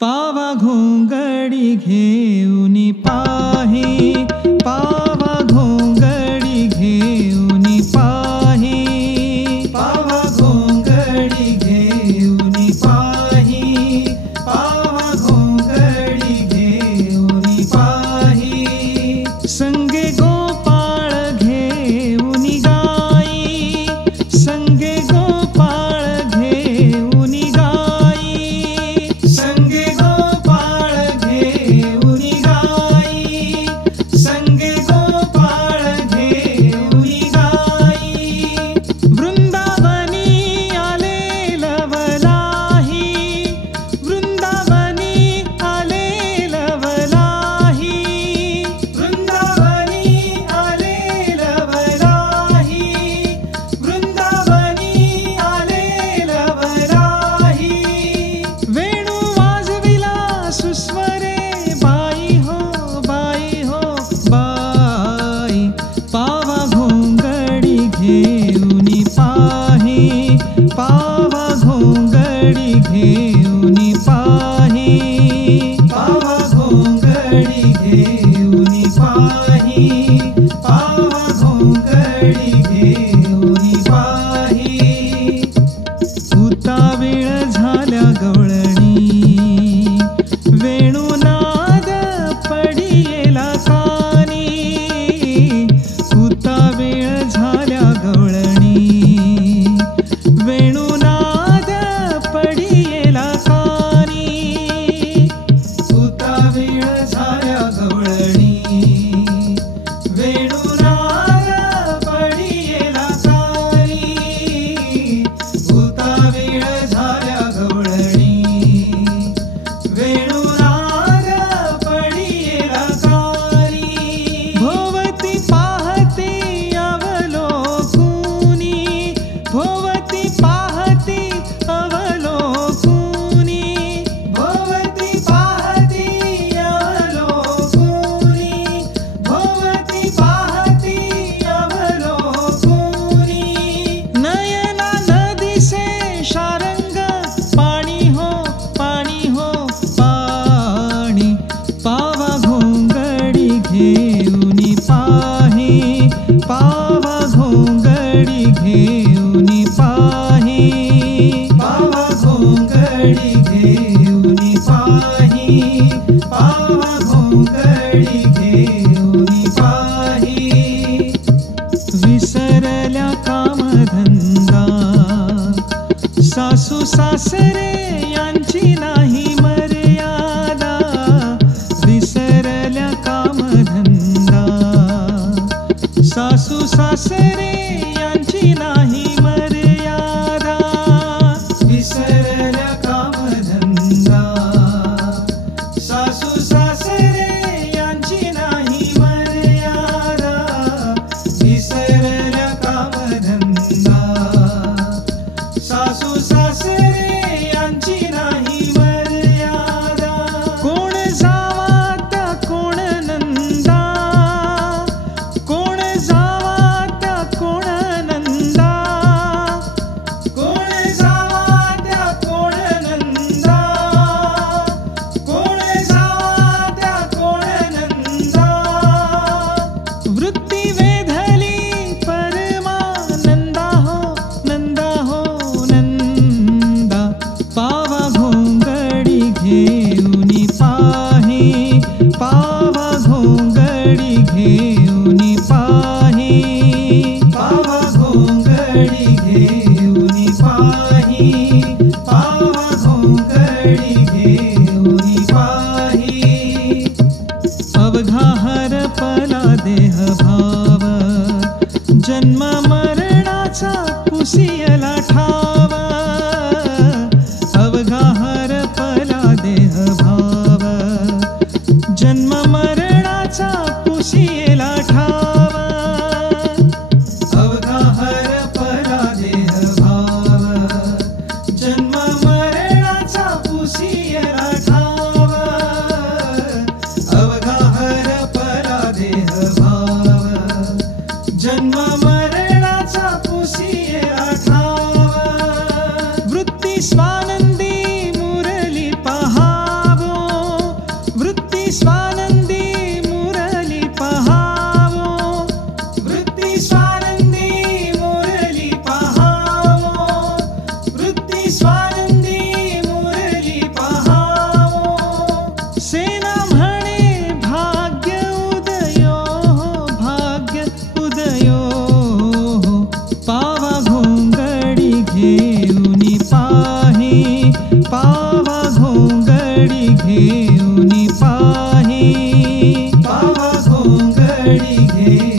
पावा घोंगडी घेऊनी पाही, पावा घोंगडी घेऊनी पाही, पावा घोंगडी घेऊनी पाही, पावा घोंगडी घेऊनी पाही। संगे गोपाळ घेऊनी गाई, संगे गोपाळ घेऊनी गाई, संगे गोपाळ घेऊनी गाई, संगे गोपाळ घेऊनी गाई। वृंदावनी आले लवलाही, वृंदावनी आले लवलाही, वृंदावनी आले लवलाही, वृंदावनी आले लवलाही। वेणू वाजविला सुस्वरे बाई हो, बाई हो, बाई। पावा घोंगडी घेऊनी पाही, पावा घोंगडी घेऊनी पाही, पावा घोंगडी घेऊनी पाही, पावा घोंगडी घेऊनी पाही। उतावीळ झाल्या गवळणी, वेणुनाद पडियेला कानी, उतावीळ झाल्या गवळणी, वेणुनाद पडियेला कानी, उतावीळ झाल्या गवळणी, वेणुनाद पडियेला कानी, उतावीळ झाल्या गवळणी, वेणुनाद पडियेला कानी। भोवती पाहती अवलोकुनी, भोवती पाहती अवलोकुनी, भोवती पाहती अवलोकुनी, भोवती पाहती अवलोकुनी। नयना नदिसे शारंग पाणी हो, पाणी हो, पाणी। पावा घोंगडी घेऊनी पाही, पावा घोंगडी घेऊनी पाही, पावा घोंगडी घेऊनी पाही, पावा घोंगडी घेऊनी पाही। विसरल्या कामधंदा, सासू सासरे यांची नाही मर्यादा, विसरल्या कामधंदा, सासू सासरे यांची नाही मर्यादा, विसरल्या कामधंदा, सासू सासरे यांची नाही मर्यादा, विसरल्या कामधंदा, सासू सासरे यांची नाही मर्यादा। कोण जावा त्या कोण नंदा, कोण जावा त्या कोण नंदा, कोण जावा त्या कोण नंदा, कोण जावा त्या कोण नंदा। वृत्ती वेधली परमानंदा हो, नंदा हो, नंदा। पावा घोंगडी घेऊनी पाही, पावा घोंगडी घेऊनी पाही, पावा घोंगडी घेऊनी पाही, पावा घोंगडी घेऊनी पाही। अवघा हरपला देह भाव, जन्म मरणाचा पुसियला ठाव, अवघा हरपला देह भाव, जन्म मरणाचा पुसियला ठाव, अवघा हरपला देह भाव, जन्म मरणाचा पुसियला ठाव। घडी घे